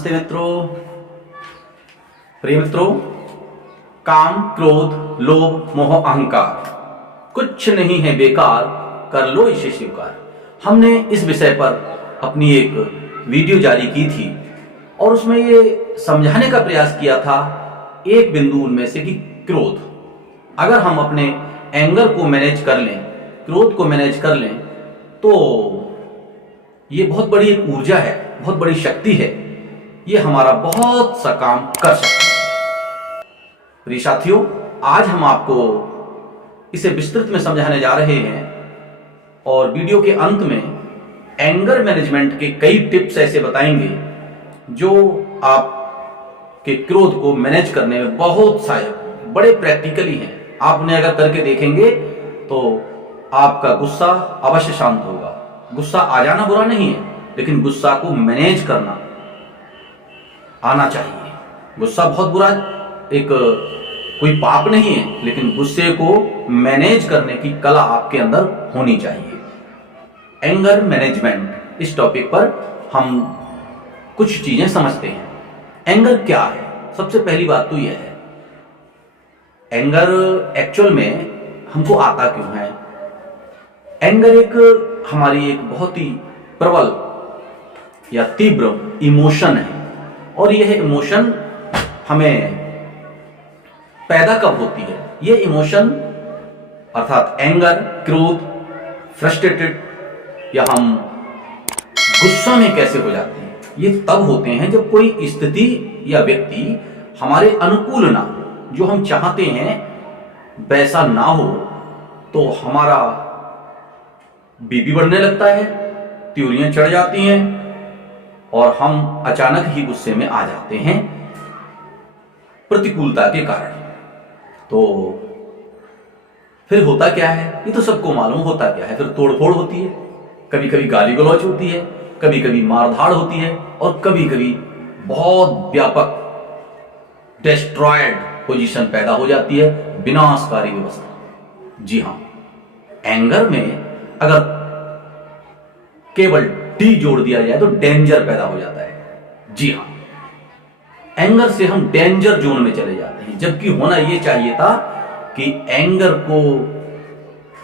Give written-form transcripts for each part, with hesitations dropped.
नमस्ते मित्रों, प्रिय मित्रों। काम, क्रोध, लोभ, मोह, अहंकार कुछ नहीं है बेकार, कर लो इसे स्वीकार। हमने इस विषय पर अपनी एक वीडियो जारी की थी और उसमें ये समझाने का प्रयास किया था एक बिंदु उनमें से कि क्रोध, अगर हम अपने एंगर को मैनेज कर लें, क्रोध को मैनेज कर लें, तो ये बहुत बड़ी एक ऊर्जा है, बहुत बड़ी शक्ति है। ये हमारा बहुत सा काम कर सकता है। प्रिय साथियों, आज हम आपको इसे विस्तृत में समझाने जा रहे हैं और वीडियो के अंत में एंगर मैनेजमेंट के कई टिप्स ऐसे बताएंगे जो आपके क्रोध को मैनेज करने में बहुत सहायक, बड़े प्रैक्टिकली हैं। आप उन्हें अगर करके देखेंगे तो आपका गुस्सा अवश्य शांत होगा। गुस्सा आ जाना बुरा नहीं है, लेकिन गुस्सा को मैनेज करना आना चाहिए। गुस्सा बहुत बुरा एक कोई पाप नहीं है, लेकिन गुस्से को मैनेज करने की कला आपके अंदर होनी चाहिए। एंगर मैनेजमेंट, इस टॉपिक पर हम कुछ चीजें समझते हैं। एंगर क्या है? सबसे पहली बात तो यह है, एंगर एक्चुअल में हमको आता क्यों है? एंगर एक हमारी एक बहुत ही प्रबल या तीव्र इमोशन है और यह इमोशन हमें पैदा कब होती है? यह इमोशन अर्थात एंगर, क्रोध, फ्रस्ट्रेटेड या हम गुस्सा में कैसे हो जाते हैं? ये तब होते हैं जब कोई स्थिति या व्यक्ति हमारे अनुकूल ना हो, जो हम चाहते हैं वैसा ना हो, तो हमारा बीपी बढ़ने लगता है, त्योरियां चढ़ जाती हैं और हम अचानक ही गुस्से में आ जाते हैं प्रतिकूलता के कारण। तो फिर होता क्या है? ये तो सबको मालूम होता क्या है। फिर तोड़फोड़ होती है, कभी कभी गाली गलौज होती है, कभी कभी मारधाड़ होती है और कभी कभी बहुत व्यापक डिस्ट्रॉयड पोजीशन पैदा हो जाती है, विनाशकारी व्यवस्था। जी हां, एंगर में अगर केवल टी जोड़ दिया जाए तो डेंजर पैदा हो जाता है। जी हां, एंगर से हम डेंजर जोन में चले जाते हैं, जबकि होना यह चाहिए था कि एंगर को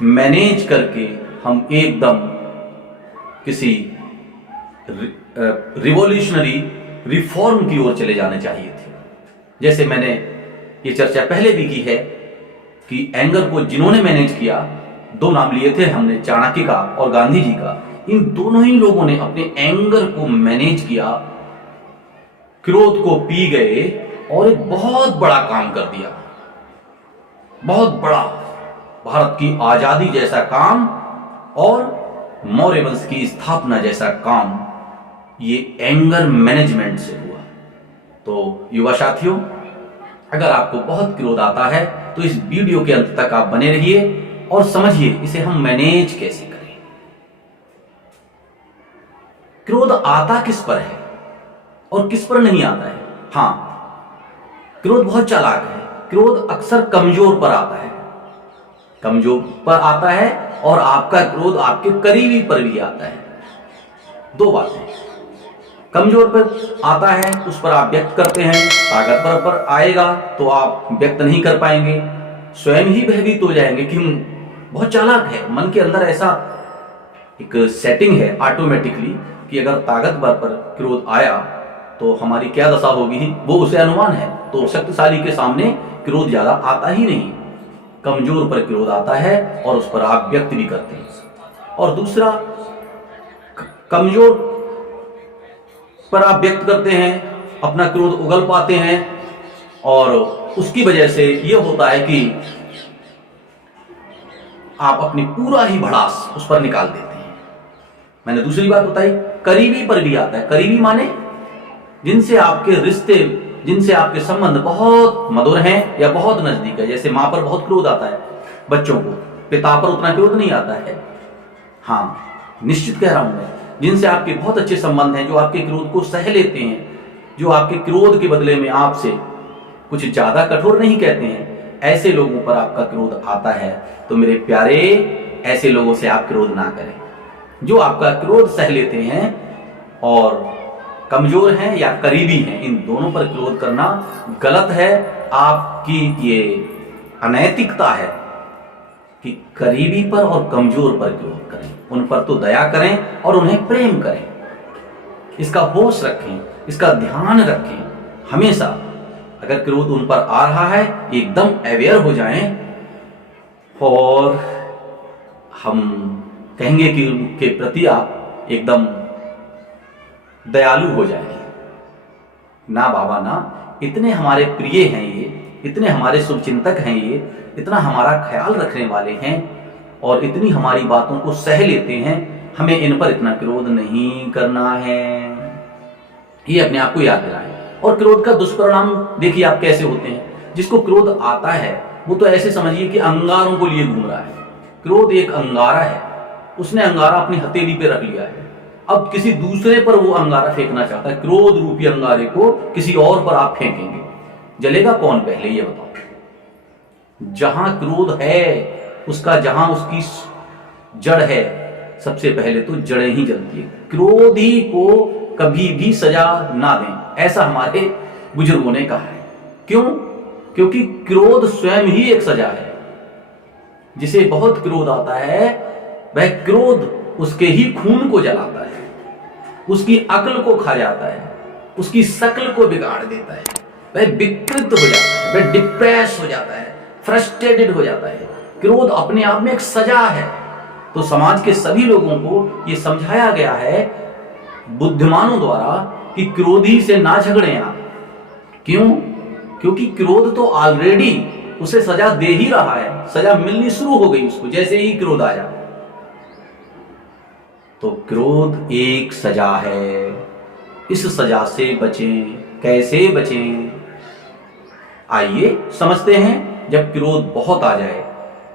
मैनेज करके हम एकदम किसी रिवॉल्यूशनरी रिफॉर्म की ओर चले जाने चाहिए थे। जैसे मैंने ये चर्चा पहले भी की है कि एंगर को जिन्होंने मैनेज किया, दो नाम लिए थे हमने, चाणक्य का और गांधी जी का। इन दोनों ही लोगों ने अपने एंगर को मैनेज किया, क्रोध को पी गए और एक बहुत बड़ा काम कर दिया, बहुत बड़ा, भारत की आजादी जैसा काम और मौर्य वंश की स्थापना जैसा काम ये एंगर मैनेजमेंट से हुआ। तो युवा साथियों, अगर आपको बहुत क्रोध आता है तो इस वीडियो के अंत तक आप बने रहिए और समझिए इसे हम मैनेज कैसे करें। क्रोध आता किस पर है और किस पर नहीं आता है? हां, क्रोध बहुत चालाक है। क्रोध अक्सर कमजोर पर आता है, कमजोर पर आता है और आपका क्रोध आपके करीबी पर भी आता है। दो बातें, कमजोर पर आता है उस पर आप व्यक्त करते हैं, ताकतवर पर आएगा तो आप व्यक्त नहीं कर पाएंगे, स्वयं ही भयभीत हो जाएंगे कि बहुत चालाक है। मन के अंदर ऐसा एक सेटिंग है ऑटोमेटिकली कि अगर ताकतवर पर क्रोध आया तो हमारी क्या दशा होगी, वो उसे अनुमान है। तो शक्तिशाली के सामने क्रोध ज्यादा आता ही नहीं, कमजोर पर क्रोध आता है और उस पर आप व्यक्त भी करते हैं। और दूसरा, कमजोर पर आप व्यक्त करते हैं, अपना क्रोध उगल पाते हैं और उसकी वजह से यह होता है कि आप अपनी पूरा ही भड़ास उस पर निकाल देते हैं। मैंने दूसरी बात बताई, करीबी पर भी आता है। करीबी माने जिनसे आपके रिश्ते, जिनसे आपके संबंध बहुत मधुर हैं या बहुत नजदीक है। जैसे मां पर बहुत क्रोध आता है बच्चों को, पिता पर उतना क्रोध नहीं आता है। हां, निश्चित कह रहा हूं मैं, जिनसे आपके बहुत अच्छे संबंध हैं, जो आपके क्रोध को सह लेते हैं, जो आपके क्रोध के बदले में आपसे कुछ ज्यादा कठोर नहीं कहते हैं, ऐसे लोगों पर आपका क्रोध आता है। तो मेरे प्यारे, ऐसे लोगों से आप क्रोध ना करें। जो आपका क्रोध सह लेते हैं और कमजोर हैं या करीबी हैं, इन दोनों पर क्रोध करना गलत है। आपकी ये अनैतिकता है कि करीबी पर और कमजोर पर क्रोध करें, उन पर तो दया करें और उन्हें प्रेम करें। इसका होश रखें, इसका ध्यान रखें हमेशा। अगर क्रोध उन पर आ रहा है एकदम अवेयर हो जाएं और हम कहेंगे कि उनके प्रति आप एकदम दयालु हो जाएं। ना बाबा ना, इतने हमारे प्रिय हैं ये, इतने हमारे शुभचिंतक हैं ये, इतना हमारा ख्याल रखने वाले हैं और इतनी हमारी बातों को सह लेते हैं, हमें इन पर इतना क्रोध नहीं करना है। ये अपने आप को याद दिलाएं। और क्रोध का दुष्परिणाम देखिए आप कैसे होते हैं। जिसको क्रोध आता है वो तो ऐसे समझिए कि अंगारों को लिए घूम रहा है। क्रोध एक अंगारा है, उसने अंगारा अपनी हथेली पे रख लिया है, अब किसी दूसरे पर वो अंगारा फेंकना चाहता है। क्रोध रूपी अंगारे को किसी और पर आप फेंकेंगे, जलेगा कौन पहले ये बताओ। जहां क्रोध है उसका, जहां उसकी जड़ है, सबसे पहले तो जड़ें ही जलती है। क्रोधी को कभी भी सजा ना दें, ऐसा हमारे बुजुर्गों ने कहा है। क्यों? क्योंकि क्रोध स्वयं ही एक सजा है। जिसे बहुत क्रोध आता है वह क्रोध उसके ही खून को जलाता है, उसकी अक्ल को खा जाता है, उसकी शक्ल को बिगाड़ देता है, वह विकृत हो जाता है, वह डिप्रेस हो जाता है, फ्रस्ट्रेटेड हो जाता है। क्रोध अपने आप में एक सजा है। तो समाज के सभी लोगों को यह समझाया गया है बुद्धिमानों द्वारा कि क्रोधी से ना झगड़ें आप। क्यों? क्योंकि क्रोध तो ऑलरेडी उसे सजा दे ही रहा है, सजा मिलनी शुरू हो गई उसको जैसे ही क्रोध आया। तो क्रोध एक सजा है, इस सजा से बचें। कैसे बचें? आइए समझते हैं। जब क्रोध बहुत आ जाए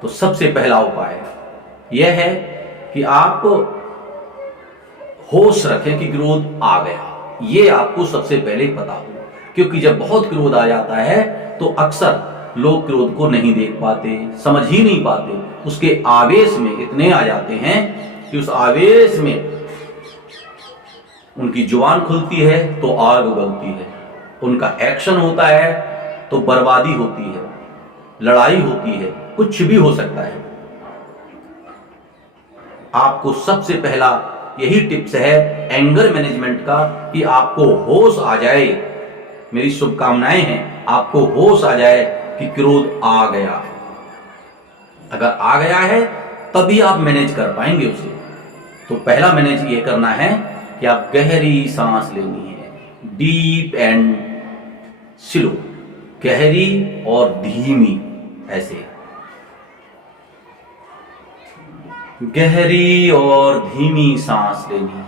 तो सबसे पहला उपाय यह है कि आप होश रखें कि क्रोध आ गया, ये आपको सबसे पहले पता हो। क्योंकि जब बहुत क्रोध आ जाता है तो अक्सर लोग क्रोध को नहीं देख पाते, समझ ही नहीं पाते, उसके आवेश में इतने आ जाते हैं कि उस आवेश में उनकी जुबान खुलती है तो आग उगलती है, उनका एक्शन होता है तो बर्बादी होती है, लड़ाई होती है, कुछ भी हो सकता है। आपको सबसे पहला यही टिप्स है एंगर मैनेजमेंट का कि आपको होश आ जाए। मेरी शुभकामनाएं हैं आपको होश आ जाए कि क्रोध आ गया। अगर आ गया है तभी आप मैनेज कर पाएंगे उसे। तो पहला मैनेज ये करना है कि आप गहरी सांस लेनी है, डीप एंड स्लो, गहरी और धीमी, ऐसे गहरी और धीमी सांस लेनी है।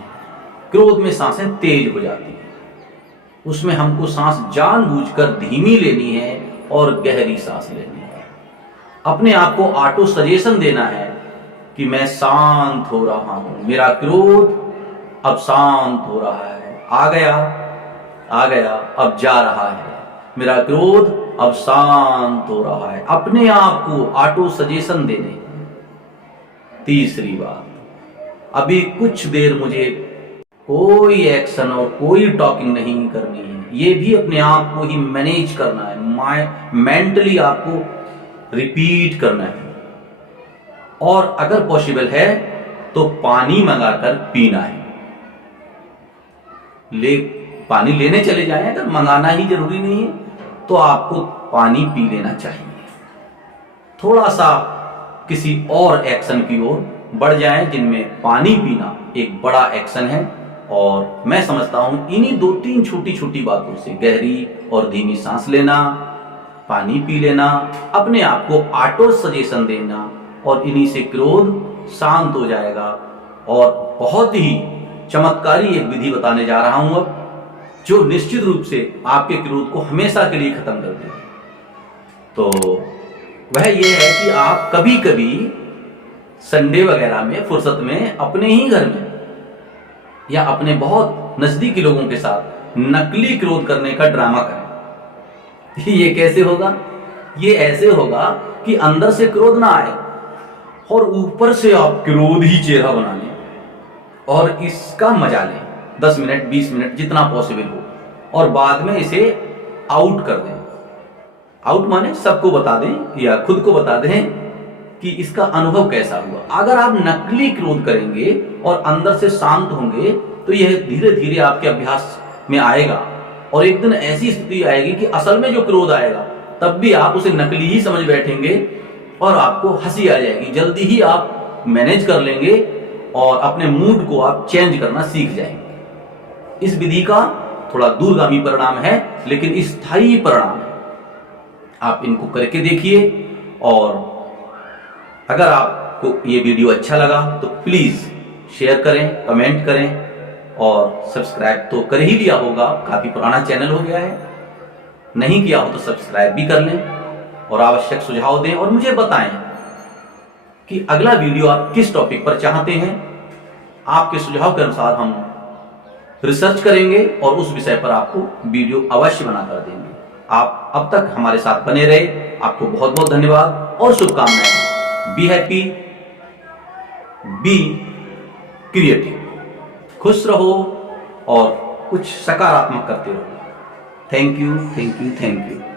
क्रोध में सांसें तेज हो जाती हैं, उसमें हमको सांस जानबूझकर धीमी लेनी है और गहरी सांस लेनी है। अपने आप को ऑटो सजेशन देना है कि मैं शांत हो रहा हूं, मेरा क्रोध अब शांत हो रहा है, आ गया अब जा रहा है, मेरा क्रोध अब शांत हो रहा है। अपने आप को ऑटो सजेशन देने। तीसरी बात, अभी कुछ देर मुझे कोई एक्शन और कोई टॉकिंग नहीं करनी है, ये भी अपने आप को ही मैनेज करना है, मेंटली आपको रिपीट करना है। और अगर पॉसिबल है तो पानी मंगाकर पीना है। पानी लेने चले जाएं, अगर मंगाना ही जरूरी नहीं है तो आपको पानी पी लेना चाहिए। थोड़ा सा किसी और एक्शन की ओर बढ़ जाएं जिनमें पानी पीना एक बड़ा एक्शन है। और मैं समझता हूं इन्हीं 2-3 छोटी छोटी बातों से, गहरी और धीमी सांस लेना, पानी पी लेना, अपने आप को ऑटो सजेशन देना, और इन्हीं से क्रोध शांत हो जाएगा। और बहुत ही चमत्कारी एक विधि बताने जा रहा हूं अब, जो निश्चित रूप से आपके क्रोध को हमेशा के लिए खत्म कर देगा। तो वह यह है कि आप कभी कभी संडे वगैरह में फुर्सत में अपने ही घर में या अपने बहुत नजदीकी लोगों के साथ नकली क्रोध करने का ड्रामा करें। ये कैसे होगा? ये ऐसे होगा कि अंदर से क्रोध ना आए और ऊपर से आप क्रोध ही चेहरा बना लें और इसका मजा लें। 10 मिनट 20 मिनट जितना पॉसिबल हो, और बाद में इसे आउट कर दें। आउट माने सबको बता दें या खुद को बता दें कि इसका अनुभव कैसा हुआ। अगर आप नकली क्रोध करेंगे और अंदर से शांत होंगे तो यह धीरे धीरे आपके अभ्यास में आएगा, और एक दिन ऐसी स्थिति आएगी कि असल में जो क्रोध आएगा तब भी आप उसे नकली ही समझ बैठेंगे और आपको हंसी आ जाएगी। जल्दी ही आप मैनेज कर लेंगे और अपने मूड को आप चेंज करना सीख जाएंगे। इस विधि का थोड़ा दूरगामी परिणाम है लेकिन स्थायी परिणाम है। आप इनको करके देखिए, और अगर आपको ये वीडियो अच्छा लगा तो प्लीज शेयर करें, कमेंट करें, और सब्सक्राइब तो कर ही लिया होगा, काफी पुराना चैनल हो गया है। नहीं किया हो तो सब्सक्राइब भी कर लें और आवश्यक सुझाव दें और मुझे बताएं कि अगला वीडियो आप किस टॉपिक पर चाहते हैं। आपके सुझाव के अनुसार हम रिसर्च करेंगे और उस विषय पर आपको वीडियो अवश्य बनाकर देंगे। आप अब तक हमारे साथ बने रहे, आपको बहुत बहुत धन्यवाद और शुभकामनाएं। बी हैप्पी, बी क्रिएटिव, खुश रहो और कुछ सकारात्मक करते रहो। Thank you, thank you, thank you.